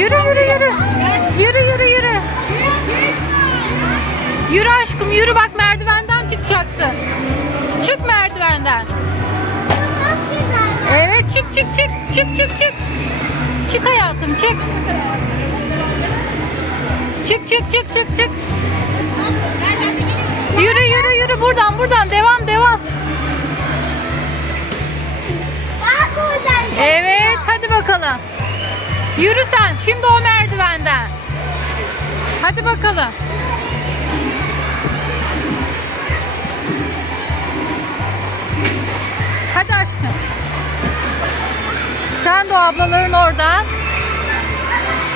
yürü. Yürü yürü yürü. Yürü yürü yürü. Aşkım yürü bak merdivenden çıkacaksın. Çık merdivenden. Evet çık çık çık. Çık çık çık. Çık hayatım çık. Çık çık çık çık çık. Yürü yürü yürü buradan buradan devam devam. Evet hadi bakalım. Yürü sen şimdi o merdivenden. Hadi bakalım. Hadi aşkım. Sen de o ablaların oradan.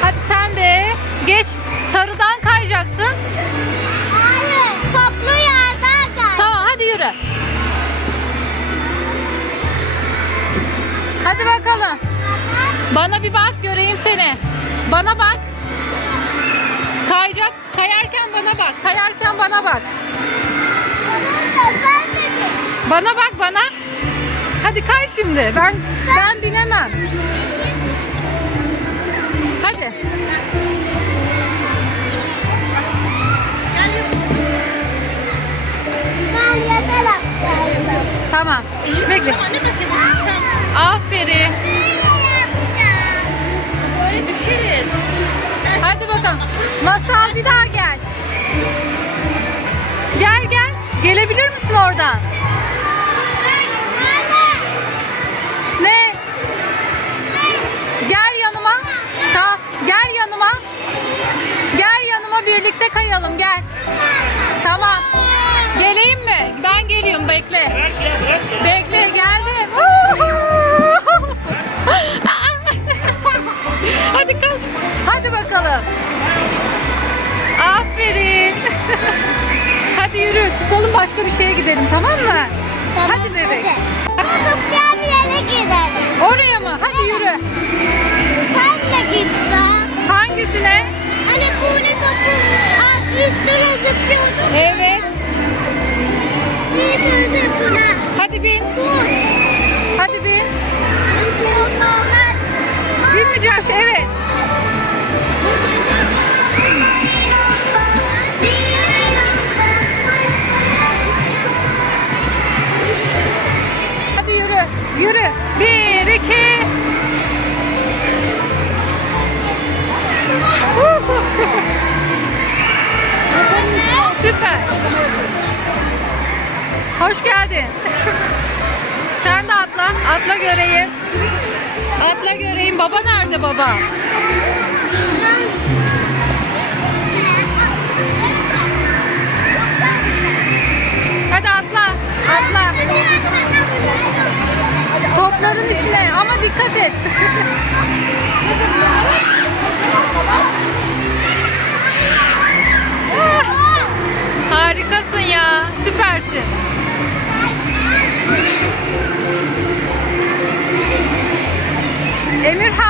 Hadi sen de geç. Sarıdan kayacaksın. Hayır. Toplu yerden kay. Tamam hadi yürü. Hadi bakalım. Bana bir bak göreyim seni. Bana bak. Kayacak. Kayarken bana bak. Kayarken bana bak. Bana bak bana. Hadi kay şimdi. Ben ben binemem. Hadi. Tamam. Bekle. Aferin. Oradan? Ne? Gel yanıma. Tamam. Gel yanıma. Gel yanıma birlikte kayalım gel. Tamam. Geleyim mi? Ben geliyorum bekle. Bekle başka bir şeye gidelim tamam mı? hadi bebek. Zıplayan bir yere gidelim. Oraya mı? Hadi yürü. Sen de gitsen. Hangisine? Hani böyle topu üstüne zıplıyorduk. Evet. Hadi bin. Hadi bin. Binmeyeceğiz. Evet. Bir, iki. Süper. Hoş geldin. Sen de atla. Atla göreyim. Atla göreyim. Baba nerede baba? İçine ama dikkat et. Harikasın ya. Süpersin. Emirhan.